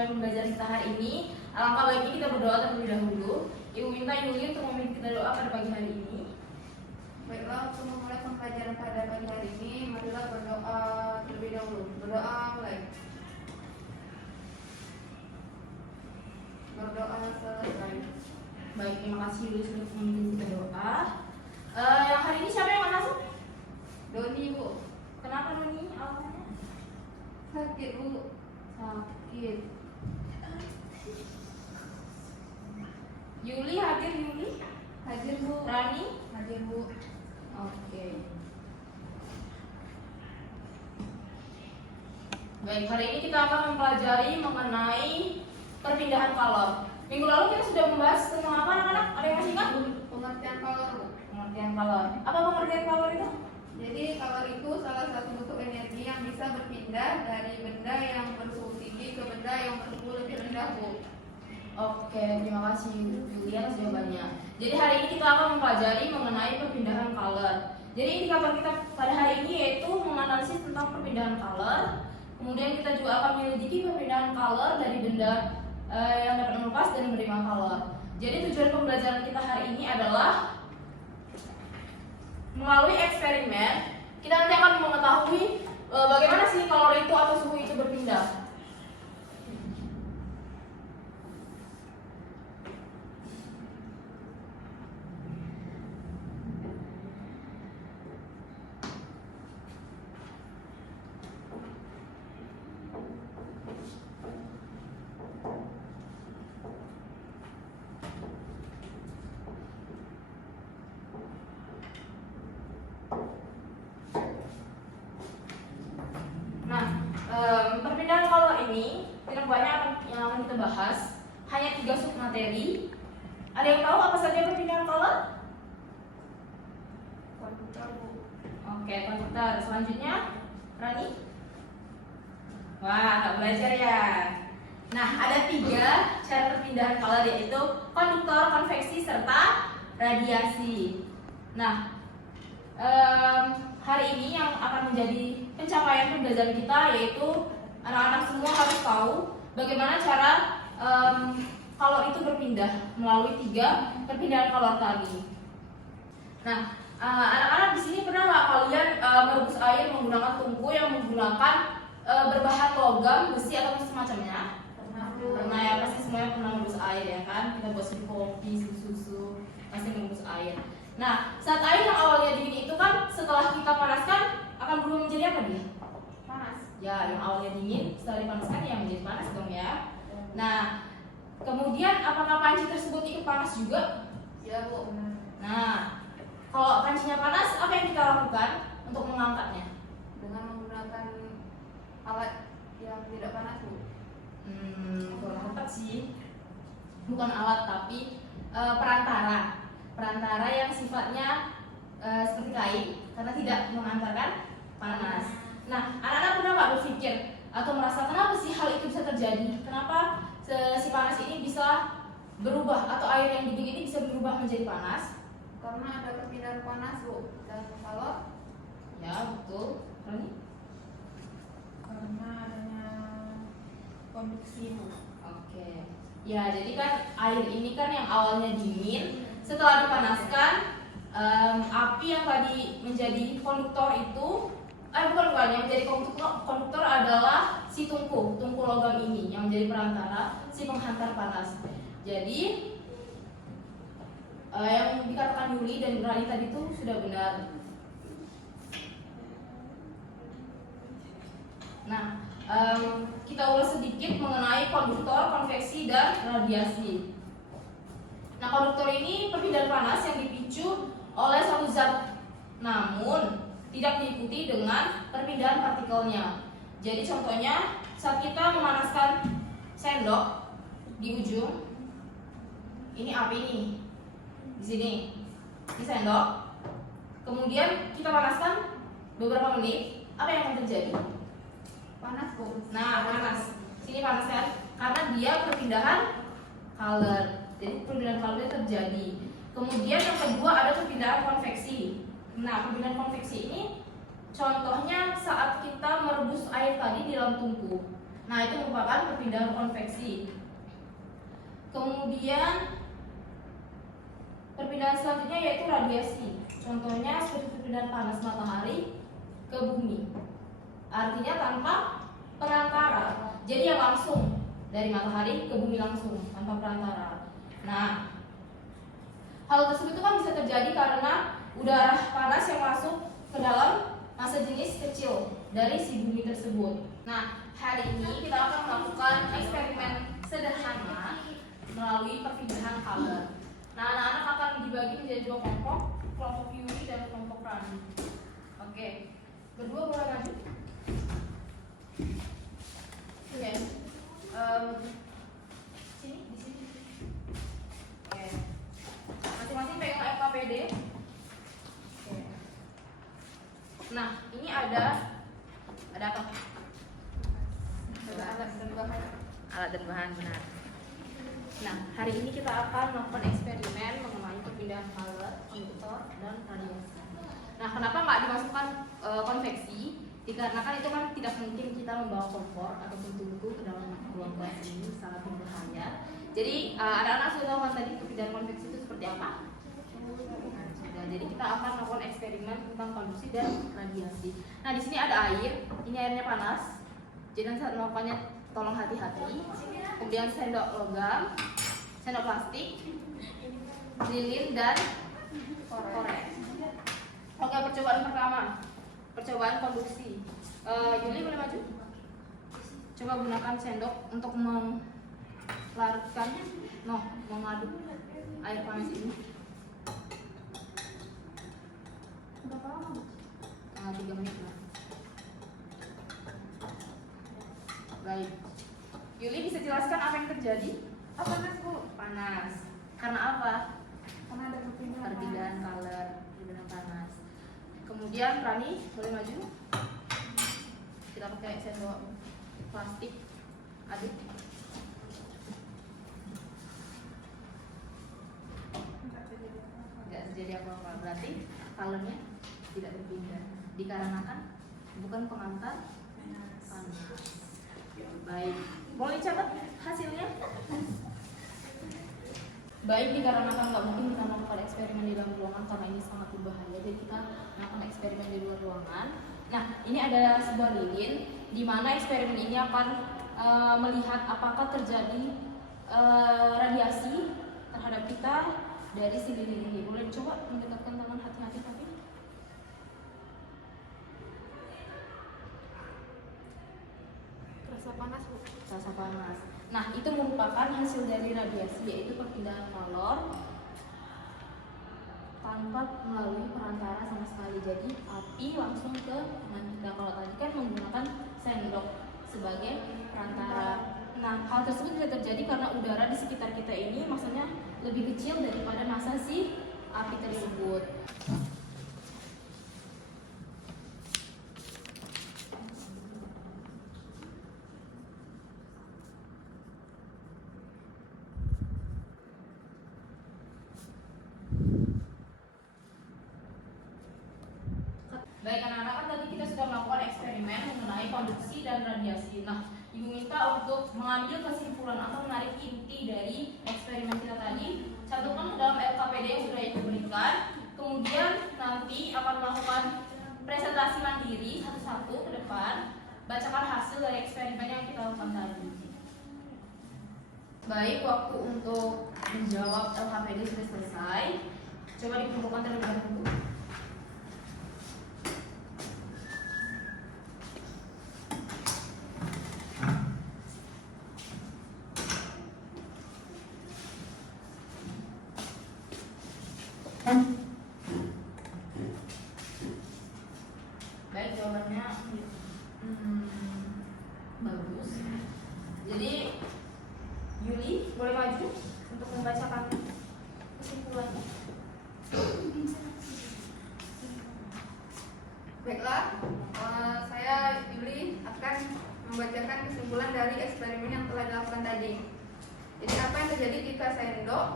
memulai pembelajaran kita hari ini. Alangkah baiknya kita berdoa terlebih dahulu. Ibu minta Yuli untuk memimpin kita doa pada pagi hari ini. Baiklah, untuk memulai pembelajaran pada pagi hari ini, marilah berdoa terlebih dahulu. Berdoa mulai. Berdoa selesai. Baik, terima kasih Yuli sudah memimpin kita doa. Yang hari ini siapa yang akan masuk? Doni, Bu. Kenapa Doni? Alasannya? Sakit, Bu. Sakit. Yuli hadir, Yuli? Hadir, Bu. Rani? Hadir, Bu. Oke. Baik, hari ini kita akan mempelajari mengenai perpindahan color. Minggu lalu kita sudah membahas tentang apa, anak-anak? Ada yang masih ingat? Pengertian color, Bu. Pengertian color. Apa pengertian color itu? Jadi color itu salah satu bentuk energi yang bisa berpindah dari benda yang bersuhu tinggi ke benda yang bersuhu lebih rendah, Bu. Oke, terima kasih Yuli atas jawabannya. Jadi hari ini kita akan mempelajari mengenai perpindahan color. Jadi indikator kita pada hari ini yaitu menganalisis tentang perpindahan color. Kemudian kita juga akan menyelidiki perpindahan color dari benda yang dapat melepas dan menerima color. Jadi tujuan pembelajaran kita hari ini adalah melalui eksperimen kita nanti akan mengetahui bagaimana sih color itu atau suhu itu berpindah. Perpindahan color ini tidak banyak yang akan kita bahas, hanya 3 submateri. Ada yang tahu apa saja perpindahan color? Komputer, Bu. Oke, komputer. Selanjutnya, Rani? Wah, nggak belajar ya. Nah, ada 3 cara perpindahan color, yaitu konduktor, konveksi, serta radiasi. Nah, hari ini yang akan menjadi pencapaian pembelajaran kita yaitu anak-anak semua harus tahu bagaimana cara color itu berpindah melalui 3 perpindahan color tadi. Nah, anak-anak di sini pernah nggak kalian merebus air menggunakan tungku yang menggunakan berbahan logam, besi atau semacamnya? Pernah ya, pasti semuanya pernah merebus air ya kan? Kita buat kopi, susu, pasti merebus air. Nah, saat air yang awalnya dingin itu kan setelah kita panaskan akan berubah menjadi apa dia? Panas. Ya, yang awalnya dingin setelah dipanaskan ya menjadi panas dong ya. Nah, kemudian apakah panci tersebut ikut panas juga? Ya, Bu. Nah, kalau pancinya panas, apa yang kita lakukan untuk mengangkatnya? Dengan menggunakan alat yang tidak panas, Bu. Kurang tepat sih. Bukan alat tapi perantara. Perantara yang sifatnya seperti kain karena tidak mengantarkan panas. Nah, anak-anak pernah nggak berpikir atau merasa kenapa sih hal itu bisa terjadi? Kenapa si panas ini bisa berubah atau air yang dingin ini bisa berubah menjadi panas? Karena ada perpindahan panas, Bu. Dan kalau Ya, betul. Rani? karena adanya konduksi, Bu. Oke. Ya, jadi kan air ini kan yang awalnya dingin, setelah dipanaskan, api yang tadi menjadi konduktor itu, bukan yang menjadi konduktor adalah si tungku logam ini yang menjadi perantara, si penghantar panas. Jadi yang dikatakan Yuli dan Rani tadi itu sudah benar. Nah, kita ulas sedikit mengenai konduktor, konveksi, dan radiasi. Nah, konduktor ini perpindahan panas yang dipicu oleh suatu zat, namun tidak diikuti dengan perpindahan partikelnya. Jadi contohnya saat kita memanaskan sendok di ujung, ini api nih, di sini, di sendok. Kemudian kita panaskan beberapa menit, apa yang akan terjadi? Panas, Bu. Nah, panas. Sini panas kan? Karena dia perpindahan color. Jadi perpindahan color terjadi. Kemudian yang kedua ada perpindahan konveksi. Nah, perpindahan konveksi ini contohnya saat kita merebus air tadi di dalam tungku. Nah, itu merupakan perpindahan konveksi. Kemudian perpindahan selanjutnya yaitu radiasi. Contohnya seperti perpindahan panas matahari ke bumi. Artinya tanpa perantara. Jadi yang langsung dari matahari ke bumi langsung tanpa perantara. Nah, hal tersebut itu kan bisa terjadi karena udara panas yang masuk ke dalam massa jenis kecil dari si bumi tersebut. Nah, hari ini kita akan melakukan eksperimen sederhana melalui perpindahan color. Nah, anak-anak akan dibagi menjadi dua kelompok Yuri dan kelompok Rani. Oke, berdua boleh maju. Oke, sini, di sini. Oke, masing-masing pegang FKPD. Oke. Nah, ini ada apa? Alat dan bahan, benar. Nah, hari ini kita akan melakukan eksperimen mengenai perpindahan color, konduktor, dan radiasi. Nah, kenapa nggak dimasukkan konveksi? Dikarenakan itu kan tidak mungkin kita membawa kompor atau tungku ke dalam ruang kelas ini, sangat berbahaya. Jadi anak-anak sudah tahu kan tadi perpindahan konveksi itu seperti apa? Nah, sudah. Jadi kita akan melakukan eksperimen tentang konduksi dan radiasi. Nah, di sini ada air. Ini airnya panas. Jadi saat melakukannya tolong hati-hati. Kemudian sendok logam, sendok plastik, lilin, dan korek. Oke, percobaan pertama, percobaan konduksi. Yuli boleh maju? Coba gunakan sendok untuk melarutkan, mengaduk air panas ini. Berapa lama? 3 menit lah. Baik. Yuli bisa jelaskan apa yang terjadi? Panas, Bu. Panas. Karena apa? Karena ada Perpindahan color, perpindahan panas. Kemudian Rani boleh maju. Kita pakai sendok plastik, aduk. Tidak terjadi apa-apa. Berarti colornya tidak berpindah. Dikarenakan bukan pengantar panas. Baik, boleh catat hasilnya? Baik, dikarenakan nggak mungkin kita melakukan eksperimen di dalam ruangan karena ini sangat berbahaya, jadi kita melakukan eksperimen di luar ruangan. Nah, ini ada sebuah lilin di mana eksperimen ini akan melihat apakah terjadi radiasi terhadap kita dari si lilin ini. Boleh coba mendekatkan tangan, hati-hati tapi. Rasa panas, Bu. Rasa panas. Nah, itu merupakan hasil dari radiasi, yaitu perpindahan kalor tanpa melalui perantara sama sekali. Jadi api langsung ke tangan kita. Kalau tadi kan menggunakan sendok sebagai perantara. Nah, hal tersebut tidak terjadi karena udara di sekitar kita ini maksudnya lebih kecil daripada massa si api tersebut. Baik anak-anak, kan tadi kita sudah melakukan eksperimen mengenai konduksi dan radiasi. Nah, Ibu minta untuk mengambil kesimpulan atau menarik inti dari eksperimen kita tadi. Cantumkan ke dalam LKPD yang sudah Ibu berikan. Kemudian nanti akan melakukan presentasi mandiri satu-satu ke depan. Bacakan hasil dari eksperimen yang kita lakukan tadi. Baik, waktu untuk menjawab LKPD sudah selesai. Coba dikumpulkan terlebih dahulu. Baik, jawabannya bagus. Jadi Yuli boleh maju untuk membacakan kesimpulannya. Baiklah, saya Yuli akan membacakan kesimpulan dari eksperimen yang telah dilakukan tadi. Jadi apa yang terjadi jika sendok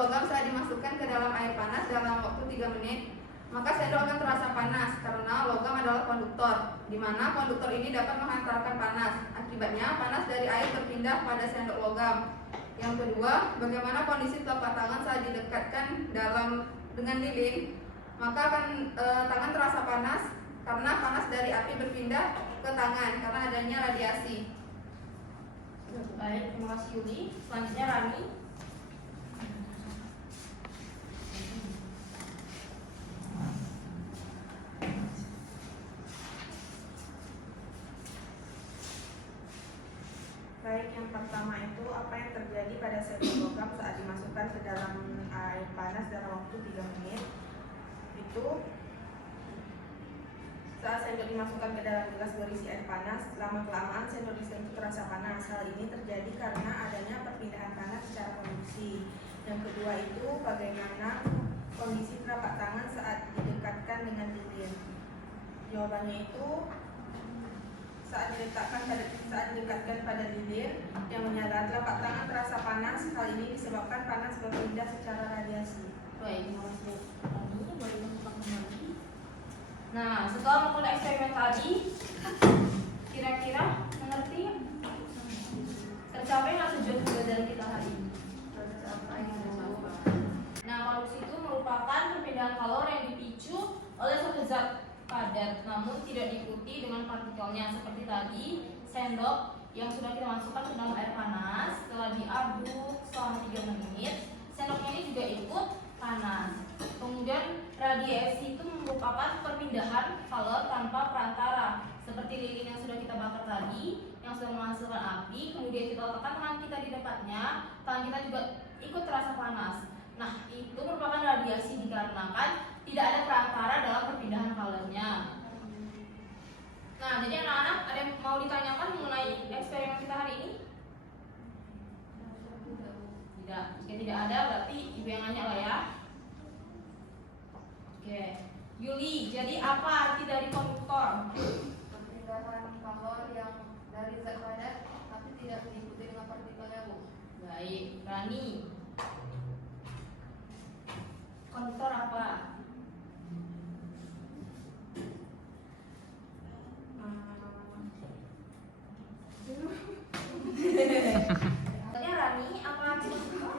logam saat dimasukkan ke dalam air panas dalam waktu 3 menit, maka sendok akan terasa panas karena logam adalah konduktor, di mana konduktor ini dapat menghantarkan panas. Akibatnya panas dari air berpindah pada sendok logam. Yang kedua, bagaimana kondisi telapak tangan saat didekatkan dengan lilin, maka akan tangan terasa panas karena panas dari api berpindah ke tangan karena adanya radiasi. Baik, terima kasih Yuli. Selanjutnya Rani. Baik, yang pertama itu apa yang terjadi pada sendok logam saat dimasukkan ke dalam air panas dalam waktu 3 menit. Itu saat sendok dimasukkan ke dalam gelas berisi air panas, lama-kelamaan sendok disentuh terasa panas. Hal ini terjadi karena adanya perpindahan panas secara konduksi. Yang kedua itu bagaimana kondisi telapak tangan saat didekatkan dengan lilin. Jawabannya itu saat didekatkan pada lilin yang menyala, telapak tangan terasa panas. Hal ini disebabkan panas berpindah secara radiasi. Baik, terima kasih Rani. Boleh masukkan kembali. Nah, setelah melakukan eksperimen tadi, kira-kira mengerti? Tercapai nggak tujuan pembelajaran kita hari ini? Nah, konduksi itu merupakan perpindahan kalor yang dipicu oleh suatu zat padat namun tidak diikuti dengan partikelnya. Seperti tadi, sendok yang sudah kita masukkan ke dalam air panas, setelah diaduk selama 3 menit, sendoknya ini juga ikut panas. Kemudian radiasi itu merupakan perpindahan kalor tanpa perantara, seperti lilin yang sudah kita bakar tadi, yang sudah menghasilkan api. Kemudian kita letakkan tangan kita di dekatnya, tangan kita juga ikut terasa panas. Nah, itu merupakan radiasi dikarenakan tidak ada perantara dalam perpindahan kalornya. Nah, jadi anak-anak ada yang mau ditanyakan mengenai eksperimen kita hari ini? Tidak. Jika tidak ada, berarti ibu yang nanya lah ya. Oke, Yuli, jadi apa arti dari konduktor? Perpindahan kalor yang dari zat padat tapi tidak diikuti dengan partikelnya, Bu. Baik, Rani. Konduktor apa? Tanya Rani, apa arti konduktor?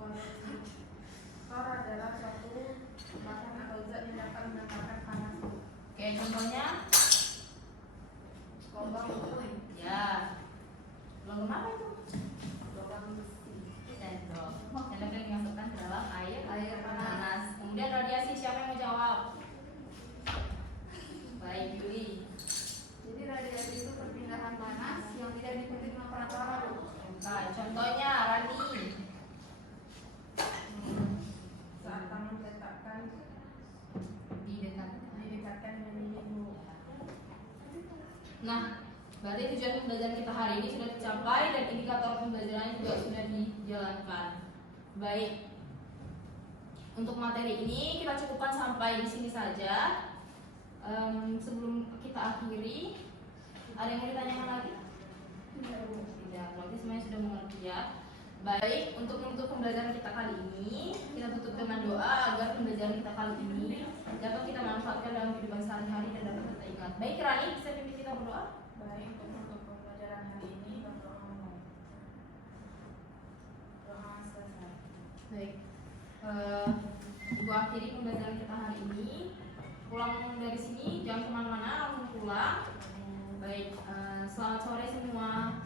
Konduktor adalah suatu bahan atau zat yang dapat mengantarkan panas. Oke, contohnya? Logam besi. Ya. Logam apa itu? Logam besi. Sendok. Sendok yang dimasukkan ke dalam air Air panas. Kemudian radiasi, siapa yang mau jawab? Baik, Yuli. Jadi radiasi itu perpindahan panas yang tidak diikuti dengan perantara, Bu. Nah, contohnya Rani. Saat tangan diletakkan didekatkan dengan lilin, Bu. Nah, berarti tujuan pembelajaran kita hari ini sudah tercapai dan indikator pembelajaran juga sudah dijalankan. Baik. Untuk materi ini kita cukupkan sampai di sini saja. Sebelum kita akhiri, ada yang mau ditanyakan lagi? Tidak, berarti semuanya sudah mengerti ya. Baik, untuk menutup pembelajaran kita kali ini, kita tutup dengan doa agar pembelajaran kita kali ini dapat kita manfaatkan dalam kehidupan sehari-hari dan dapat kita ingat. Baik, Rani, bisa pimpin kita berdoa? Baik, untuk pembelajaran hari ini berdoa ngomong. Doa selesai. Baik, Ibu akhiri pembelajaran kita hari ini. Pulang dari sini, jangan kemana-mana, langsung pulang. Baik, selamat sore semua.